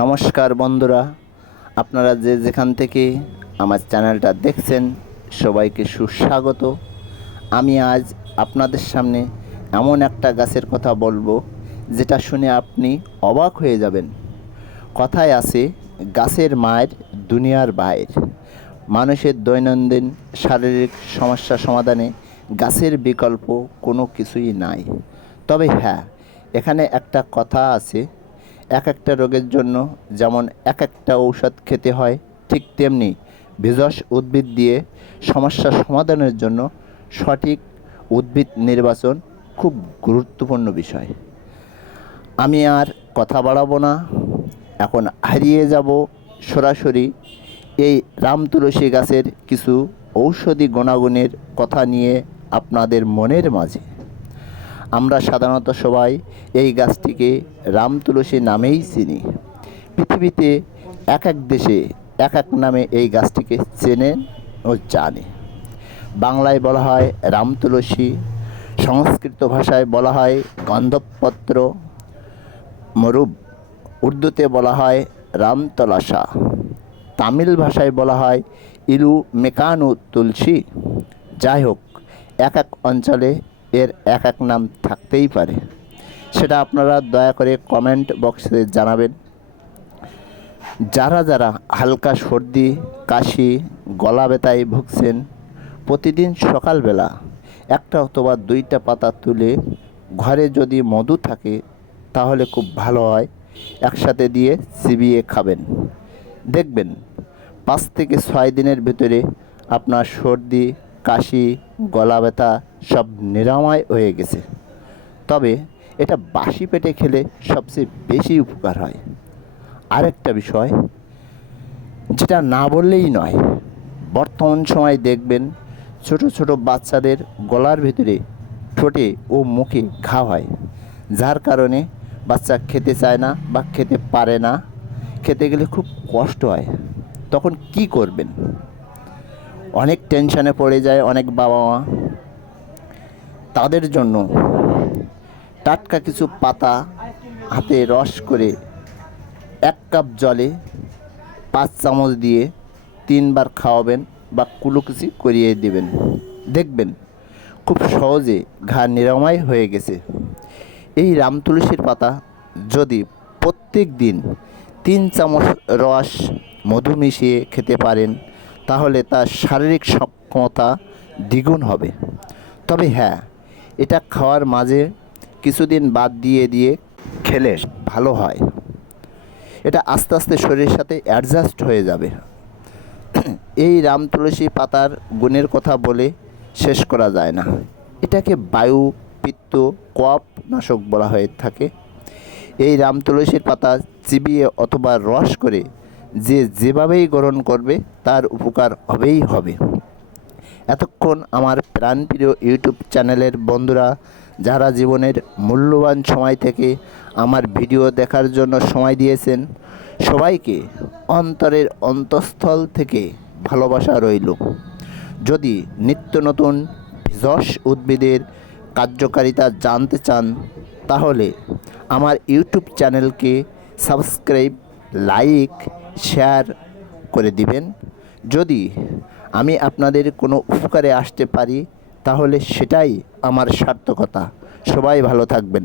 নমস্কার বন্ধুরা, আপনারা যে যেখান থেকে আমার চ্যানেলটা দেখছেন, সবাইকে সুস্বাগত। আমি আজ আপনাদের সামনে এমন একটা গাছের কথা বলব, যেটা শুনে আপনি অবাক হয়ে যাবেন। কথায় আছে, গাছের মায়ের দুনিয়ার বাইর মানুষের দৈনন্দিন শারীরিক সমস্যা সমাধানে গাছের বিকল্প কোনো কিছুই নাই। তবে হ্যাঁ এখানে একটা কথা আছে এক একটা রোগের জন্য যেমন এক একটা ঔষধ খেতে হয়, ঠিক তেমনি ভেষজ উদ্ভিদ দিয়ে সমস্যা সমাধানের জন্য সঠিক উদ্ভিদ নির্বাচন খুব গুরুত্বপূর্ণ বিষয়। আমি আর কথা বাড়াবো না, এখন হারিয়ে যাব সরাসরি এই রাম তুলসী গাছের কিছু ঔষধি গুণাগুণের কথা নিয়ে আপনাদের মনের মাঝে। আমরা সাধারণত সবাই এই গাছটিকে রাম তুলসী নামেই চিনি। পৃথিবীতে এক এক দেশে এক এক নামে এই গাছটিকে চেনে ও জানে। বাংলায় বলা হয় রাম তুলসী, সংস্কৃত ভাষায় বলা হয় গন্ধপত্র মরুব উর্দুতে বলা হয় রামতলাসা তামিল ভাষায় বলা হয় ইলু মেকানু তুলসী। যাই হোক, এক এক অঞ্চলে এর এক এক নাম থাকতেই পারে। সেটা আপনারা দয়া করে কমেন্ট বক্সে জানাবেন। যারা যারা হালকা সর্দি, কাশি, গলা ব্যথায় ভুগছেন, প্রতিদিন সকালবেলা একটা অথবা দুইটা পাতা তুলে ঘরে যদি মধু থাকে, তাহলে খুব ভালো হয়। একসাথে দিয়ে চিবিয়ে খাবেন। দেখবেন, পাঁচ থেকে ছয় দিনের ভিতরে আপনার সর্দি কাশি, গলা ব্যথা সব নিরাময় হয়ে গেছে। তবে এটা বাসি পেটে খেলে সবচেয়ে বেশি উপকার হয়। আরেকটা বিষয়, যেটা না বললেই নয়, বর্তমান সময় দেখবেন ছোট ছোট বাচ্চাদের গলার ভিতরে ঠোঁটে ও মুখে ঘা হয়। যার কারণে বাচ্চা খেতে চায় না বা খেতে পারে না, খেতে গেলে খুব কষ্ট হয়। তখন কি করবেন? অনেক টেনশনে পড়ে যায়, অনেক বাবা মা তাদের জন্য টাটকা কিছু পাতা হাতে রস করে এক কাপ জলে পাঁচ চামচ দিয়ে তিনবার খাওয়াবেন বা কুলুকুচি করিয়ে দেবেন। দেখবেন খুব সহজে ঘা নিরাময় হয়ে গেছে। এই রাম তুলসীর পাতা যদি প্রত্যেক দিন তিন চামচ রস, মধু মিশিয়ে খেতে পারেন তাহলে তার শারীরিক সক্ষমতা দ্বিগুণ হবে। তবে হ্যাঁ এটা খাওয়ার মাঝে কিছুদিন বাদ দিয়ে দিয়ে খেলে ভালো হয়। এটা আস্তে আস্তে শরীরের সাথে অ্যাডজাস্ট হয়ে যাবে। এই রাম তুলসী পাতার গুণের কথা বলে শেষ করা যায় না। এটাকে বায়ু, পিত্ত কপ নাশক বলা হয়ে থাকে। এই রাম তুলসীর পাতা চিবিয়ে অথবা রস করে যে যেভাবেই গ্রহণ করবে, তার উপকার হবেই হবে। এতক্ষণ আমার প্রাণপ্রিয় ইউটিউব চ্যানেলের বন্ধুরা, যারা জীবনের মূল্যবান সময় থেকে আমার ভিডিও দেখার জন্য সময় দিয়েছেন, সবাইকে অন্তরের অন্তঃস্থল থেকে ভালোবাসা রইল। যদি নিত্য নতুন যশ উদ্ভিদের কার্যকারিতা জানতে চান, তাহলে আমার ইউটিউব চ্যানেলকে সাবস্ক্রাইব, লাইক শেয়ার করে দিবেন। যদি আমি আপনাদের কোনো উপকারে আসতে পারি, তাহলে সেটাই আমার সার্থকতা। সবাই ভালো থাকবেন।